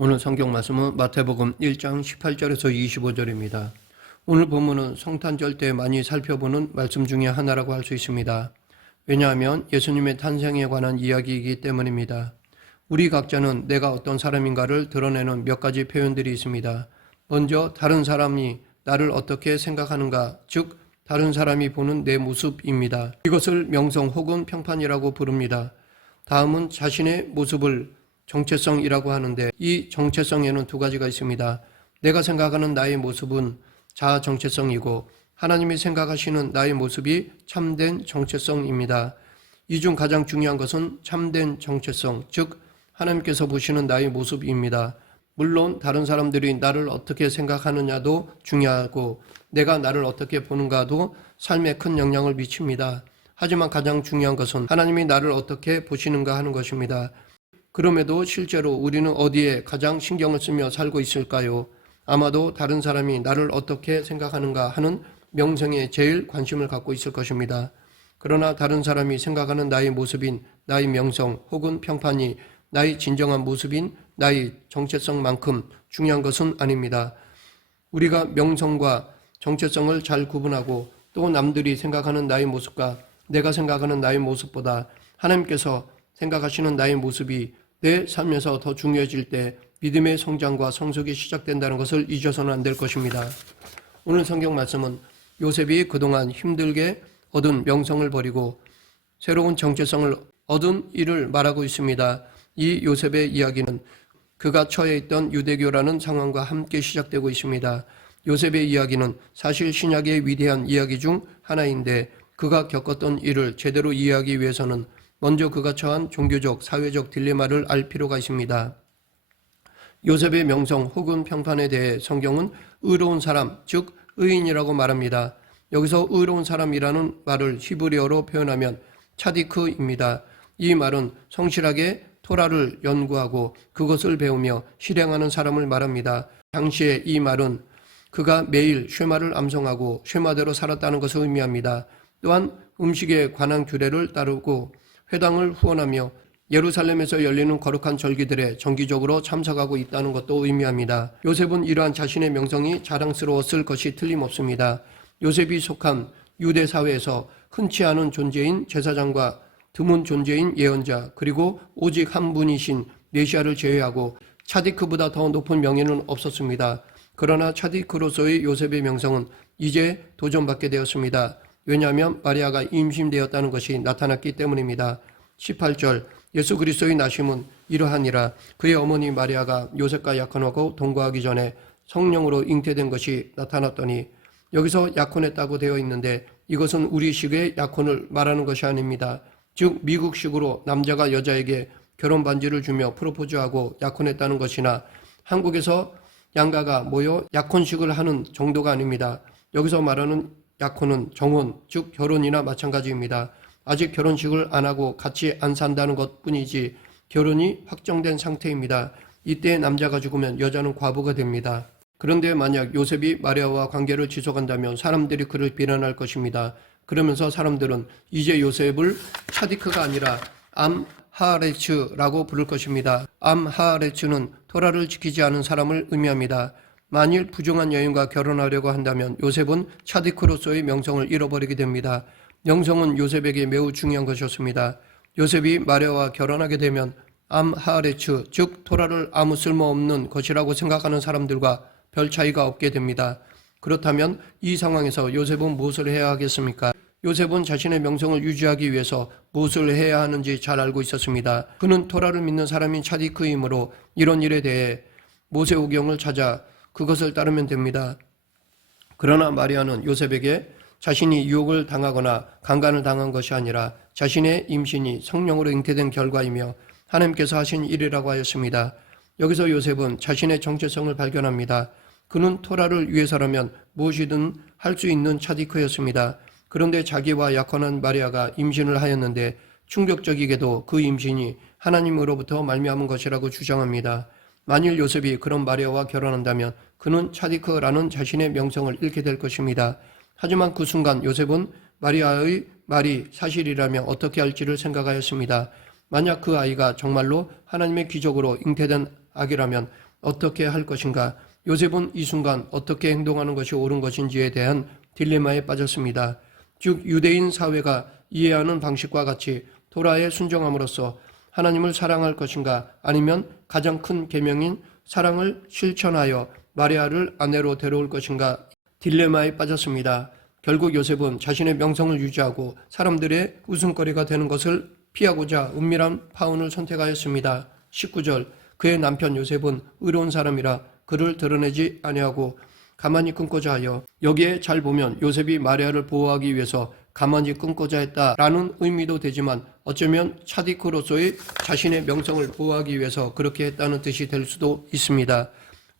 오늘 성경 말씀은 마태복음 1장 18절에서 25절입니다. 오늘 본문은 성탄절 때 많이 살펴보는 말씀 중에 하나라고 할 수 있습니다. 왜냐하면 예수님의 탄생에 관한 이야기이기 때문입니다. 우리 각자는 내가 어떤 사람인가를 드러내는 몇 가지 표현들이 있습니다. 먼저 다른 사람이 나를 어떻게 생각하는가, 즉 다른 사람이 보는 내 모습입니다. 이것을 명성 혹은 평판이라고 부릅니다. 다음은 자신의 모습을 정체성이라고 하는데, 이 정체성에는 두 가지가 있습니다. 내가 생각하는 나의 모습은 자아 정체성이고, 하나님이 생각하시는 나의 모습이 참된 정체성입니다. 이 중 가장 중요한 것은 참된 정체성, 즉 하나님께서 보시는 나의 모습입니다. 물론 다른 사람들이 나를 어떻게 생각하느냐도 중요하고, 내가 나를 어떻게 보는가도 삶에 큰 영향을 미칩니다. 하지만 가장 중요한 것은 하나님이 나를 어떻게 보시는가 하는 것입니다. 그럼에도 실제로 우리는 어디에 가장 신경을 쓰며 살고 있을까요? 아마도 다른 사람이 나를 어떻게 생각하는가 하는 명성에 제일 관심을 갖고 있을 것입니다. 그러나 다른 사람이 생각하는 나의 모습인 나의 명성 혹은 평판이 나의 진정한 모습인 나의 정체성만큼 중요한 것은 아닙니다. 우리가 명성과 정체성을 잘 구분하고, 또 남들이 생각하는 나의 모습과 내가 생각하는 나의 모습보다 하나님께서 생각하시는 나의 모습이 내 삶에서 더 중요해질 때 믿음의 성장과 성숙이 시작된다는 것을 잊어서는 안 될 것입니다. 오늘 성경 말씀은 요셉이 그동안 힘들게 얻은 명성을 버리고 새로운 정체성을 얻은 일을 말하고 있습니다. 이 요셉의 이야기는 그가 처해 있던 유대교라는 상황과 함께 시작되고 있습니다. 요셉의 이야기는 사실 신약의 위대한 이야기 중 하나인데, 그가 겪었던 일을 제대로 이해하기 위해서는 먼저 그가 처한 종교적, 사회적 딜레마를 알 필요가 있습니다. 요셉의 명성 혹은 평판에 대해 성경은 의로운 사람, 즉 의인이라고 말합니다. 여기서 의로운 사람이라는 말을 히브리어로 표현하면 차디크입니다. 이 말은 성실하게 토라를 연구하고 그것을 배우며 실행하는 사람을 말합니다. 당시에 이 말은 그가 매일 쉐마를 암송하고 쉐마대로 살았다는 것을 의미합니다. 또한 음식에 관한 규례를 따르고 회당을 후원하며 예루살렘에서 열리는 거룩한 절기들에 정기적으로 참석하고 있다는 것도 의미합니다. 요셉은 이러한 자신의 명성이 자랑스러웠을 것이 틀림없습니다. 요셉이 속한 유대 사회에서 흔치 않은 존재인 제사장과 드문 존재인 예언자, 그리고 오직 한 분이신 메시아를 제외하고 차디크보다 더 높은 명예는 없었습니다. 그러나 차디크로서의 요셉의 명성은 이제 도전받게 되었습니다. 왜냐하면 마리아가 임신되었다는 것이 나타났기 때문입니다. 18절, 예수 그리스도의 나심은 이러하니라. 그의 어머니 마리아가 요셉과 약혼하고 동거하기 전에 성령으로 잉태된 것이 나타났더니, 여기서 약혼했다고 되어 있는데 이것은 우리식의 약혼을 말하는 것이 아닙니다. 즉 미국식으로 남자가 여자에게 결혼 반지를 주며 프로포즈하고 약혼했다는 것이나 한국에서 양가가 모여 약혼식을 하는 정도가 아닙니다. 여기서 말하는 약혼은 정혼, 즉 결혼이나 마찬가지입니다. 아직 결혼식을 안 하고 같이 안 산다는 것뿐이지 결혼이 확정된 상태입니다. 이때 남자가 죽으면 여자는 과부가 됩니다. 그런데 만약 요셉이 마리아와 관계를 지속한다면 사람들이 그를 비난할 것입니다. 그러면서 사람들은 이제 요셉을 차디크가 아니라 암하레츠라고 부를 것입니다. 암하레츠는 토라를 지키지 않은 사람을 의미합니다. 만일 부정한 여인과 결혼하려고 한다면 요셉은 차디크로서의 명성을 잃어버리게 됩니다. 명성은 요셉에게 매우 중요한 것이었습니다. 요셉이 마리아와 결혼하게 되면 암하레츠, 즉 토라를 아무 쓸모없는 것이라고 생각하는 사람들과 별 차이가 없게 됩니다. 그렇다면 이 상황에서 요셉은 무엇을 해야 하겠습니까? 요셉은 자신의 명성을 유지하기 위해서 무엇을 해야 하는지 잘 알고 있었습니다. 그는 토라를 믿는 사람인 차디크이므로 이런 일에 대해 모세오경을 찾아 그것을 따르면 됩니다. 그러나 마리아는 요셉에게 자신이 유혹을 당하거나 강간을 당한 것이 아니라 자신의 임신이 성령으로 잉태된 결과이며 하나님께서 하신 일이라고 하였습니다. 여기서 요셉은 자신의 정체성을 발견합니다. 그는 토라를 위해서라면 무엇이든 할 수 있는 차디크였습니다. 그런데 자기와 약혼한 마리아가 임신을 하였는데 충격적이게도 그 임신이 하나님으로부터 말미암은 것이라고 주장합니다. 만일 요셉이 그런 마리아와 결혼한다면 그는 차디크라는 자신의 명성을 잃게 될 것입니다. 하지만 그 순간 요셉은 마리아의 말이 사실이라면 어떻게 할지를 생각하였습니다. 만약 그 아이가 정말로 하나님의 기적으로 잉태된 아기라면 어떻게 할 것인가? 요셉은 이 순간 어떻게 행동하는 것이 옳은 것인지에 대한 딜레마에 빠졌습니다. 즉 유대인 사회가 이해하는 방식과 같이 토라에 순종함으로써 하나님을 사랑할 것인가, 아니면 가장 큰 계명인 사랑을 실천하여 마리아를 아내로 데려올 것인가 딜레마에 빠졌습니다. 결국 요셉은 자신의 명성을 유지하고 사람들의 웃음거리가 되는 것을 피하고자 은밀한 파혼을 선택하였습니다. 19절, 그의 남편 요셉은 의로운 사람이라 그를 드러내지 아니하고 가만히 끊고자 하여, 여기에 잘 보면 요셉이 마리아를 보호하기 위해서 가만히 끊고자 했다라는 의미도 되지만 어쩌면 차디크로서의 자신의 명성을 보호하기 위해서 그렇게 했다는 뜻이 될 수도 있습니다.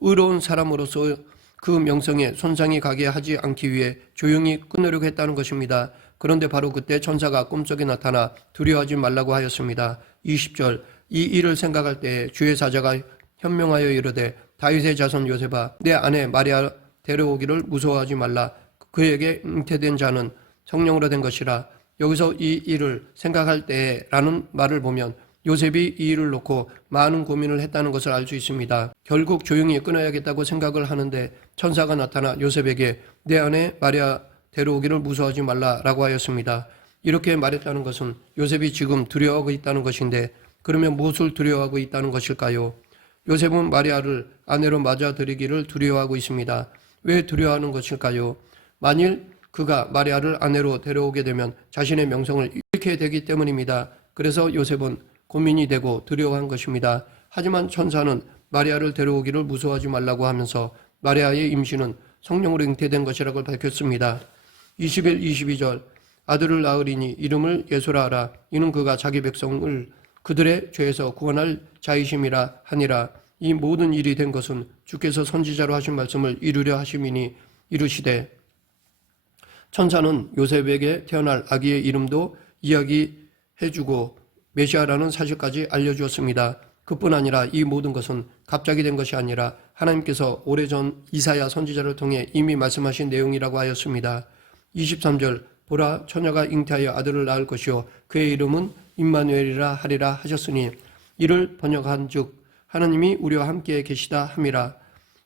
의로운 사람으로서 그 명성에 손상이 가게 하지 않기 위해 조용히 끊으려고 했다는 것입니다. 그런데 바로 그때 천사가 꿈속에 나타나 두려워하지 말라고 하였습니다. 20절, 이 일을 생각할 때에 주의 사자가 현명하여 이르되 다윗의 자손 요셉아, 내 아내 마리아 데려오기를 무서워하지 말라. 그에게 잉태된 자는 성령으로 된 것이라. 여기서 이 일을 생각할 때라는 말을 보면 요셉이 이 일을 놓고 많은 고민을 했다는 것을 알 수 있습니다. 결국 조용히 끊어야겠다고 생각을 하는데 천사가 나타나 요셉에게 내 아내 마리아 데려오기를 무서워하지 말라라고 하였습니다. 이렇게 말했다는 것은 요셉이 지금 두려워하고 있다는 것인데, 그러면 무엇을 두려워하고 있다는 것일까요? 요셉은 마리아를 아내로 맞아들이기를 두려워하고 있습니다. 왜 두려워하는 것일까요? 만일 그가 마리아를 아내로 데려오게 되면 자신의 명성을 잃게 되기 때문입니다. 그래서 요셉은 고민이 되고 두려워한 것입니다. 하지만 천사는 마리아를 데려오기를 무서워하지 말라고 하면서 마리아의 임신은 성령으로 잉태된 것이라고 밝혔습니다. 21, 22절, 아들을 낳으리니 이름을 예수라 하라. 이는 그가 자기 백성을 그들의 죄에서 구원할 자이심이라 하니라. 이 모든 일이 된 것은 주께서 선지자로 하신 말씀을 이루려 하심이니 이르시되, 천사는 요셉에게 태어날 아기의 이름도 이야기해주고 메시아라는 사실까지 알려주었습니다. 그뿐 아니라 이 모든 것은 갑자기 된 것이 아니라 하나님께서 오래전 이사야 선지자를 통해 이미 말씀하신 내용이라고 하였습니다. 23절, 보라 처녀가 잉태하여 아들을 낳을 것이요 그의 이름은 임마누엘이라 하리라 하셨으니, 이를 번역한 즉 하나님이 우리와 함께 계시다 함이라.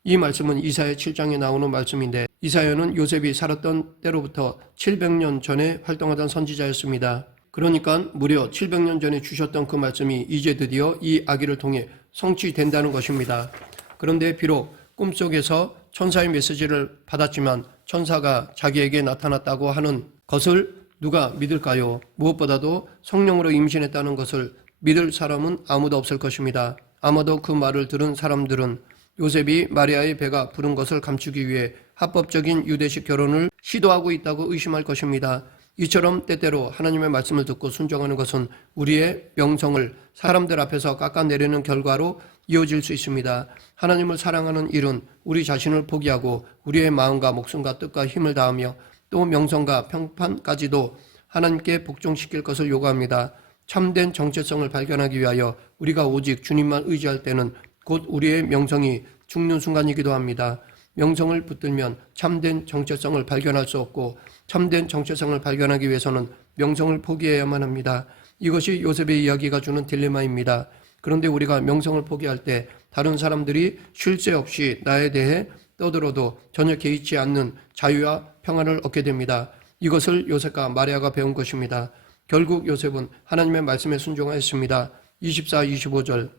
이 말씀은 이사야 7장에 나오는 말씀인데, 이사야는 요셉이 살았던 때로부터 700년 전에 활동하던 선지자였습니다. 그러니까 무려 700년 전에 주셨던 그 말씀이 이제 드디어 이 아기를 통해 성취된다는 것입니다. 그런데 비록 꿈속에서 천사의 메시지를 받았지만 천사가 자기에게 나타났다고 하는 것을 누가 믿을까요? 무엇보다도 성령으로 임신했다는 것을 믿을 사람은 아무도 없을 것입니다. 아마도 그 말을 들은 사람들은 요셉이 마리아의 배가 부른 것을 감추기 위해 합법적인 유대식 결혼을 시도하고 있다고 의심할 것입니다. 이처럼 때때로 하나님의 말씀을 듣고 순종하는 것은 우리의 명성을 사람들 앞에서 깎아내리는 결과로 이어질 수 있습니다. 하나님을 사랑하는 일은 우리 자신을 포기하고 우리의 마음과 목숨과 뜻과 힘을 다하며 또 명성과 평판까지도 하나님께 복종시킬 것을 요구합니다. 참된 정체성을 발견하기 위하여 우리가 오직 주님만 의지할 때는 곧 우리의 명성이 죽는 순간이기도 합니다. 명성을 붙들면 참된 정체성을 발견할 수 없고, 참된 정체성을 발견하기 위해서는 명성을 포기해야만 합니다. 이것이 요셉의 이야기가 주는 딜레마입니다. 그런데 우리가 명성을 포기할 때 다른 사람들이 쉴 새 없이 나에 대해 떠들어도 전혀 개의치 않는 자유와 평안을 얻게 됩니다. 이것을 요셉과 마리아가 배운 것입니다. 결국 요셉은 하나님의 말씀에 순종하였습니다. 24, 25절,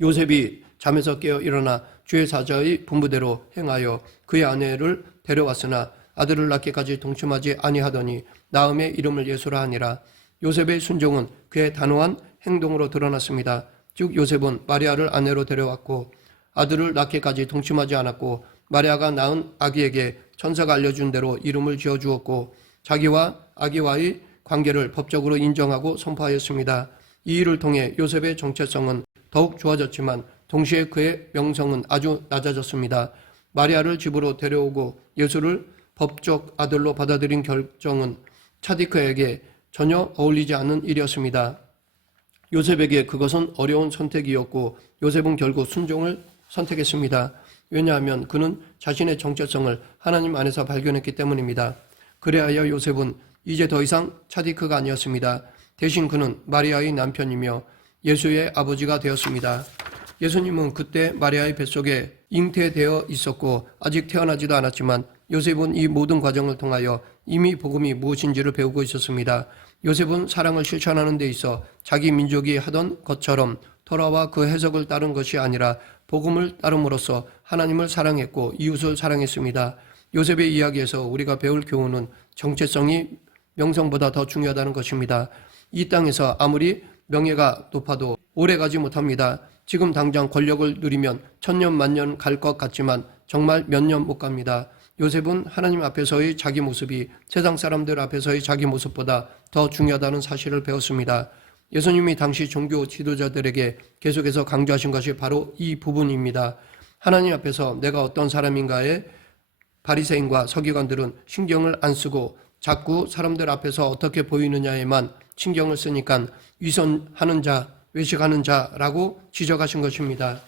요셉이 잠에서 깨어 일어나 주의 사자의 분부대로 행하여 그의 아내를 데려왔으나 아들을 낳기까지 동침하지 아니하더니 나음에 이름을 예수라 하니라. 요셉의 순종은 그의 단호한 행동으로 드러났습니다. 즉 요셉은 마리아를 아내로 데려왔고 아들을 낳기까지 동침하지 않았고, 마리아가 낳은 아기에게 천사가 알려준 대로 이름을 지어주었고, 자기와 아기와의 관계를 법적으로 인정하고 선포하였습니다. 이 일을 통해 요셉의 정체성은 더욱 좋아졌지만 동시에 그의 명성은 아주 낮아졌습니다. 마리아를 집으로 데려오고 예수를 법적 아들로 받아들인 결정은 차디크에게 전혀 어울리지 않는 일이었습니다. 요셉에게 그것은 어려운 선택이었고 요셉은 결국 순종을 선택했습니다. 왜냐하면 그는 자신의 정체성을 하나님 안에서 발견했기 때문입니다. 그래야 요셉은 이제 더 이상 차디크가 아니었습니다. 대신 그는 마리아의 남편이며 예수의 아버지가 되었습니다. 예수님은 그때 마리아의 뱃속에 잉태되어 있었고 아직 태어나지도 않았지만 요셉은 이 모든 과정을 통하여 이미 복음이 무엇인지를 배우고 있었습니다. 요셉은 사랑을 실천하는 데 있어 자기 민족이 하던 것처럼 토라와 그 해석을 따른 것이 아니라 복음을 따름으로써 하나님을 사랑했고 이웃을 사랑했습니다. 요셉의 이야기에서 우리가 배울 교훈은 정체성이 명성보다 더 중요하다는 것입니다. 이 땅에서 아무리 명예가 높아도 오래 가지 못합니다. 지금 당장 권력을 누리면 천년 만년 갈 것 같지만 정말 몇 년 못 갑니다. 요셉은 하나님 앞에서의 자기 모습이 세상 사람들 앞에서의 자기 모습보다 더 중요하다는 사실을 배웠습니다. 예수님이 당시 종교 지도자들에게 계속해서 강조하신 것이 바로 이 부분입니다. 하나님 앞에서 내가 어떤 사람인가에 바리새인과 서기관들은 신경을 안 쓰고 자꾸 사람들 앞에서 어떻게 보이느냐에만 신경을 쓰니까 위선하는 자, 외식하는 자라고 지적하신 것입니다.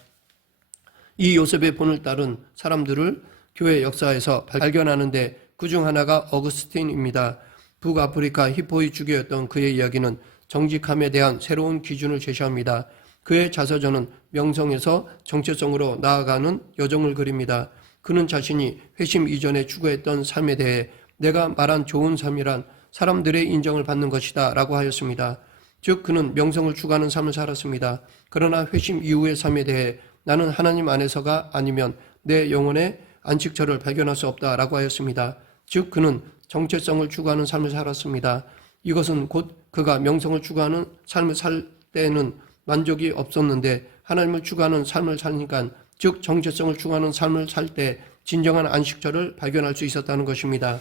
이 요셉의 본을 따른 사람들을 교회 역사에서 발견하는데 그중 하나가 어거스틴입니다. 북아프리카 히포이주교였던 그의 이야기는 정직함에 대한 새로운 기준을 제시합니다. 그의 자서전은 명성에서 정체성으로 나아가는 여정을 그립니다. 그는 자신이 회심 이전에 추구했던 삶에 대해 내가 말한 좋은 삶이란 사람들의 인정을 받는 것이다 라고 하였습니다. 즉 그는 명성을 추구하는 삶을 살았습니다. 그러나 회심 이후의 삶에 대해 나는 하나님 안에서가 아니면 내 영혼의 안식처를 발견할 수 없다라고 하였습니다. 즉 그는 정체성을 추구하는 삶을 살았습니다. 이것은 곧 그가 명성을 추구하는 삶을 살 때는 만족이 없었는데 하나님을 추구하는 삶을 사니까 즉 정체성을 추구하는 삶을 살 때 진정한 안식처를 발견할 수 있었다는 것입니다.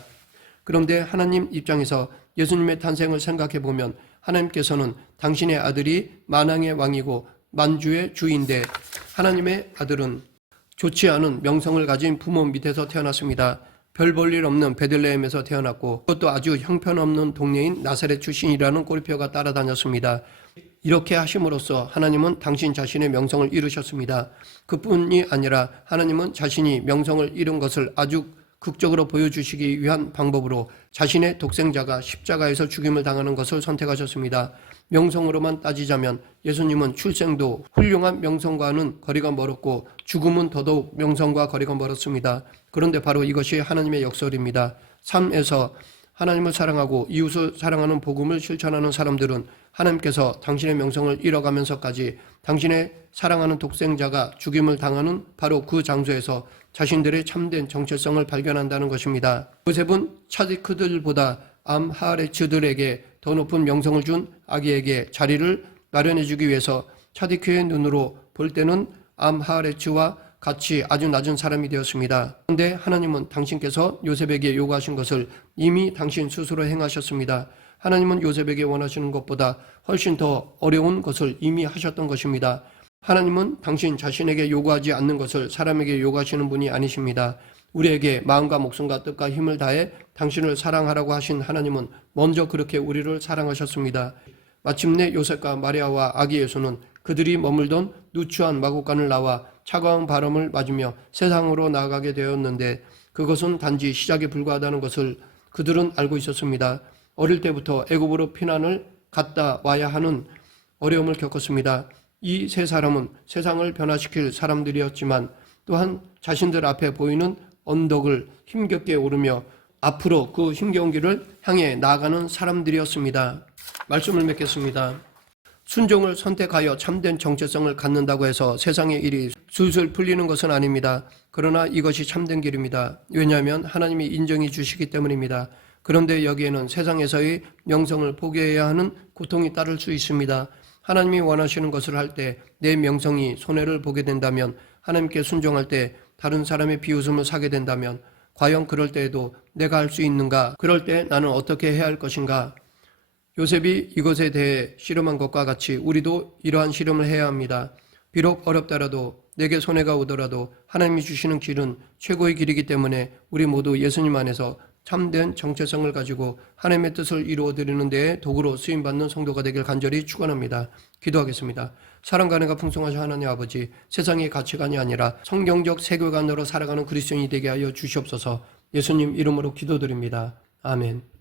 그런데 하나님 입장에서 예수님의 탄생을 생각해 보면 하나님께서는 당신의 아들이 만왕의 왕이고 만주의 주인데 하나님의 아들은 좋지 않은 명성을 가진 부모 밑에서 태어났습니다. 별 볼 일 없는 베들레헴에서 태어났고 그것도 아주 형편없는 동네인 나사렛 출신이라는 꼬리표가 따라다녔습니다. 이렇게 하심으로써 하나님은 당신 자신의 명성을 이루셨습니다. 그뿐이 아니라 하나님은 자신이 명성을 이룬 것을 아주 극적으로 보여주시기 위한 방법으로 자신의 독생자가 십자가에서 죽임을 당하는 것을 선택하셨습니다. 명성으로만 따지자면 예수님은 출생도 훌륭한 명성과는 거리가 멀었고 죽음은 더더욱 명성과 거리가 멀었습니다. 그런데 바로 이것이 하나님의 역설입니다. 삶에서 하나님을 사랑하고 이웃을 사랑하는 복음을 실천하는 사람들은 하나님께서 당신의 명성을 잃어가면서까지 당신의 사랑하는 독생자가 죽임을 당하는 바로 그 장소에서 자신들의 참된 정체성을 발견한다는 것입니다. 요셉은 차디크들보다 암하레츠들에게 더 높은 명성을 준 아기에게 자리를 마련해주기 위해서 차디크의 눈으로 볼 때는 암하레츠와 같이 아주 낮은 사람이 되었습니다. 그런데 하나님은 당신께서 요셉에게 요구하신 것을 이미 당신 스스로 행하셨습니다. 하나님은 요셉에게 원하시는 것보다 훨씬 더 어려운 것을 이미 하셨던 것입니다. 하나님은 당신 자신에게 요구하지 않는 것을 사람에게 요구하시는 분이 아니십니다. 우리에게 마음과 목숨과 뜻과 힘을 다해 당신을 사랑하라고 하신 하나님은 먼저 그렇게 우리를 사랑하셨습니다. 마침내 요셉과 마리아와 아기 예수는 그들이 머물던 누추한 마국간을 나와 차가운 바람을 맞으며 세상으로 나아가게 되었는데 그것은 단지 시작에 불과하다는 것을 그들은 알고 있었습니다. 어릴 때부터 애굽으로 피난을 갔다 와야 하는 어려움을 겪었습니다. 이 세 사람은 세상을 변화시킬 사람들이었지만 또한 자신들 앞에 보이는 언덕을 힘겹게 오르며 앞으로 그 힘겨운 길을 향해 나아가는 사람들이었습니다. 말씀을 맺겠습니다. 순종을 선택하여 참된 정체성을 갖는다고 해서 세상의 일이 술술 풀리는 것은 아닙니다. 그러나 이것이 참된 길입니다. 왜냐하면 하나님이 인정해 주시기 때문입니다. 그런데 여기에는 세상에서의 명성을 포기해야 하는 고통이 따를 수 있습니다. 하나님이 원하시는 것을 할 때 내 명성이 손해를 보게 된다면, 하나님께 순종할 때 다른 사람의 비웃음을 사게 된다면 과연 그럴 때에도 내가 할 수 있는가? 그럴 때 나는 어떻게 해야 할 것인가? 요셉이 이것에 대해 씨름한 것과 같이 우리도 이러한 씨름을 해야 합니다. 비록 어렵더라도 내게 손해가 오더라도 하나님이 주시는 길은 최고의 길이기 때문에 우리 모두 예수님 안에서 참된 정체성을 가지고 하나님의 뜻을 이루어드리는 데에 도구로 쓰임받는 성도가 되길 간절히 축원합니다. 기도하겠습니다. 사랑과 은혜가 풍성하신 하나님 아버지, 세상의 가치관이 아니라 성경적 세계관으로 살아가는 그리스도인이 되게 하여 주시옵소서. 예수님 이름으로 기도드립니다. 아멘.